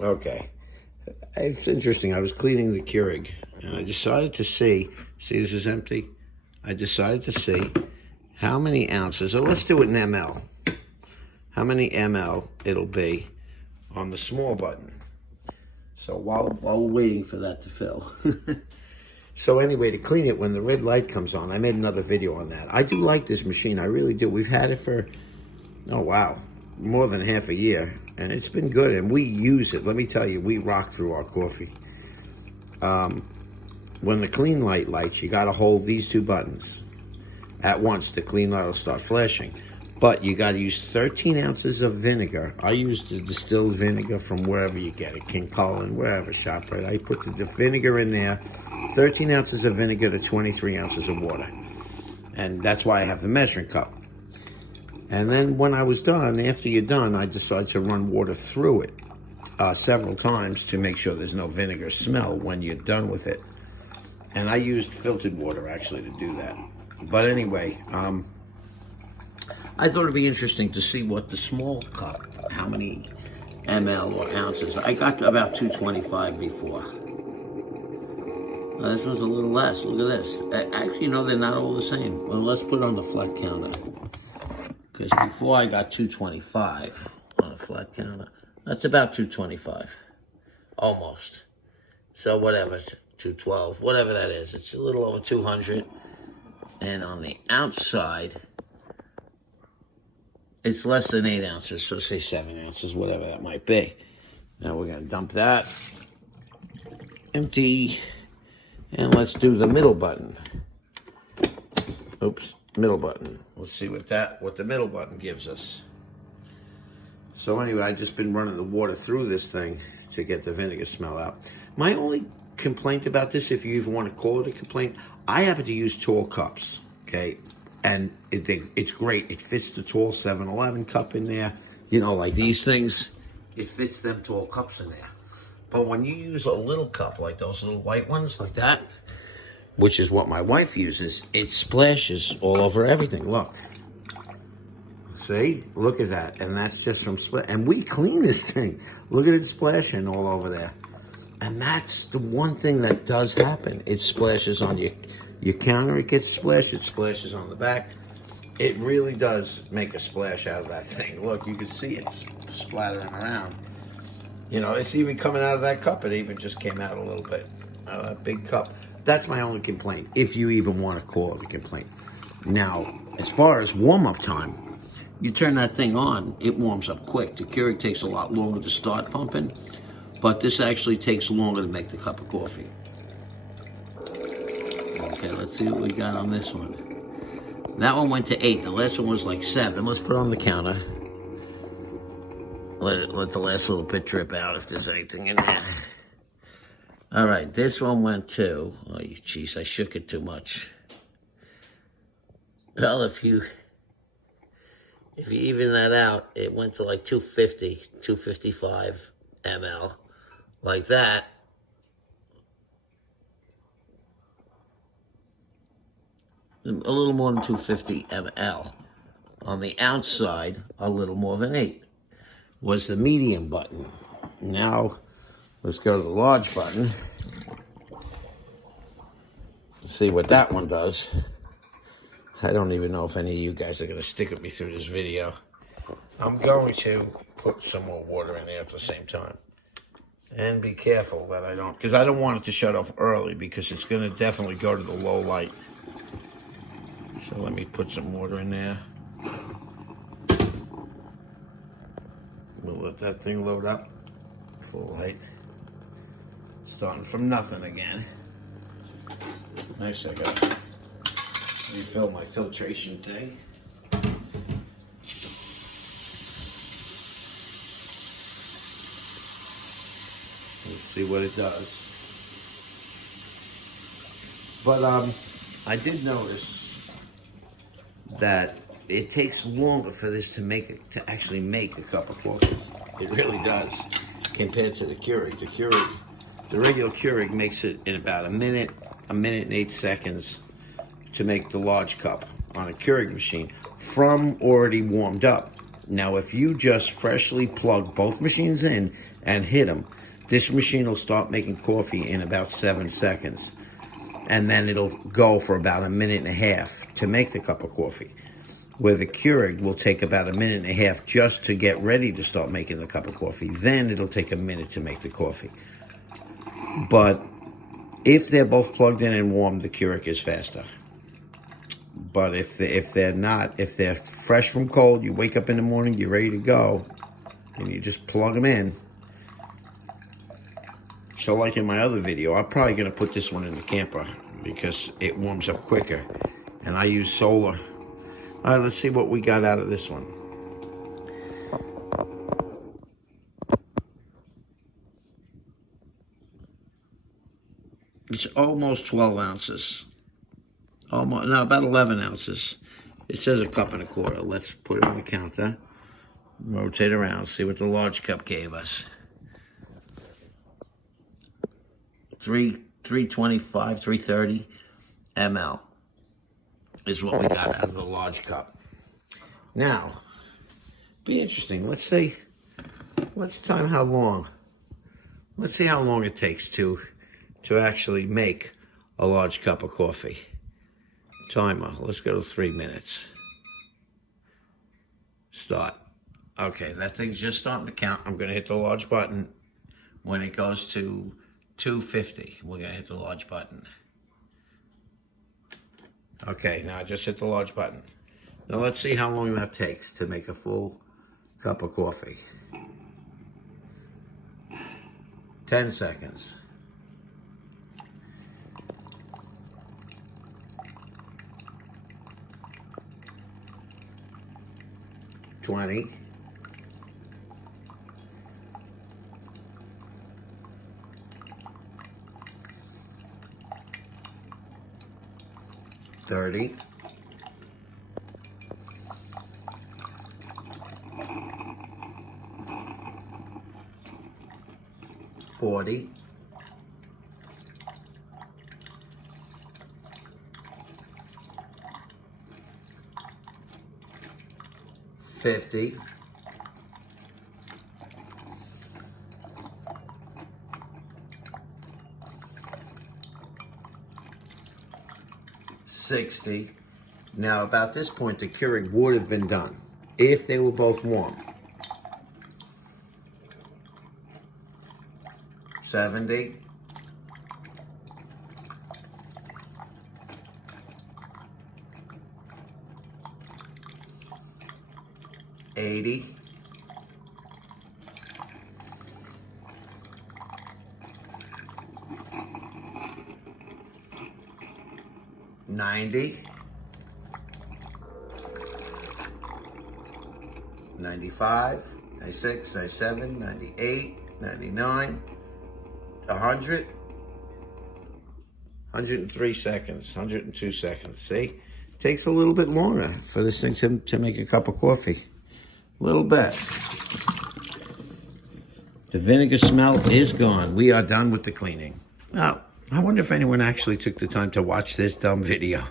Okay. It's interesting. I was cleaning the Keurig, and I decided to see this is empty? I decided to see how many ounces, so let's do it in ml. How many ml it'll be on the small button. So while we're waiting for that to fill. So anyway, to clean it when the red light comes on, I made another video on that. I do like this machine, I really do. We've had it for, oh wow, more than half a year. And it's been good, and we use it. Let me tell you, we rock through our coffee. When the clean light lights, you gotta hold these two buttons at once. The clean light will start flashing. But you gotta use 13 ounces of vinegar. I use the distilled vinegar from wherever you get it, King Cullen, wherever, ShopRite. I put the vinegar in there, 13 ounces of vinegar to 23 ounces of water. And that's why I have the measuring cup. And then when I was done, after you're done, I decided to run water through it several times to make sure there's no vinegar smell when you're done with it. And I used filtered water, actually, to do that. But anyway, I thought it'd be interesting to see what the small cup, how many ml or ounces. I got about 225 before. This one's a little less. Look at this. Actually, no, they're not all the same. Well, let's put it on the flat counter. Because before I got 225 on a flat counter. That's about 225. Almost. So whatever, 212, whatever that is. It's a little over 200. And on the outside, it's less than 8 ounces, so say 7 ounces, whatever that might be. Now we're going to dump that. Empty. And let's do the middle button. Oops, middle button. Let's see what the middle button gives us. So anyway, I've just been running the water through this thing to get the vinegar smell out. My only complaint about this, if you even want to call it a complaint, I happen to use tall cups, okay? And it's great. It fits the tall 7-Eleven cup in there. You know, like these things, it fits them tall cups in there. But when you use a little cup, like those little white ones, like that, which is what my wife uses, it splashes all over everything. Look. See? Look at that. And that's just from splash. And we clean this thing. Look at it splashing all over there. And that's the one thing that does happen. It splashes on your counter, it gets splashed. It splashes on the back. It really does make a splash out of that thing. Look, you can see it splattering around. You know, it's even coming out of that cup. It even just came out a little bit. That big cup. That's my only complaint, if you even want to call it a complaint. Now, as far as warm-up time, you turn that thing on, it warms up quick. The Keurig takes a lot longer to start pumping, but this actually takes longer to make the cup of coffee. Okay, let's see what we got on this one. That one went to 8. The last one was like 7. Let's put it on the counter. Let the last little bit drip out if there's anything in there. All right, this one went to, oh, jeez, I shook it too much. Well, if you even that out, it went to like 250, 255 ml, like that. A little more than 250 ml. On the outside, a little more than 8 was the medium button. Now, let's go to the large button. See what that one does. I don't even know if any of you guys are going to stick with me through this video. I'm going to put some more water in there at the same time. And be careful that I don't, because I don't want it to shut off early, because it's going to definitely go to the low light. So let me put some water in there. We'll let that thing load up. Full light. Starting from nothing again. Nice, I got to refill my filtration thing. Let's see what it does. But I did notice that it takes longer for this to actually make a cup of coffee. It really does, compared to the Keurig. The regular Keurig makes it in about a minute and 8 seconds to make the large cup on a Keurig machine from already warmed up. Now, if you just freshly plug both machines in and hit them, this machine will start making coffee in about 7 seconds. And then it'll go for about 1.5 minutes to make the cup of coffee. Where the Keurig will take about 1.5 minutes just to get ready to start making the cup of coffee. Then it'll take 1 minute to make the coffee. But if they're both plugged in and warm, the Keurig is faster. But if they're not, if they're fresh from cold, you wake up in the morning, you're ready to go, and you just plug them in. So like in my other video, I'm probably going to put this one in the camper because it warms up quicker. And I use solar. All right, let's see what we got out of this one. It's almost 12 ounces. Almost, no, about 11 ounces. It says 1.25 cups. Let's put it on the counter. Rotate around, see what the large cup gave us. 325, 330 ml is what we got out of the large cup. Now, be interesting. Let's time how long. Let's see how long it takes to actually make a large cup of coffee. Timer. Let's go to 3 minutes. Start. Okay, that thing's just starting to count. I'm going to hit the large button when it goes to 250. We're going to hit the large button. Okay, now I just hit the large button. Now let's see how long that takes to make a full cup of coffee. 10 seconds. 20. 30. 40. 50. 60. Now, about this point, the Keurig would have been done if they were both warm. 70. 80. 90. 95, 96, 97, 98, 99, 100, 103 seconds, 102 seconds. See? It takes a little bit longer for this thing to make a cup of coffee. A little bit. The vinegar smell is gone. We are done with the cleaning. Now, I wonder if anyone actually took the time to watch this dumb video.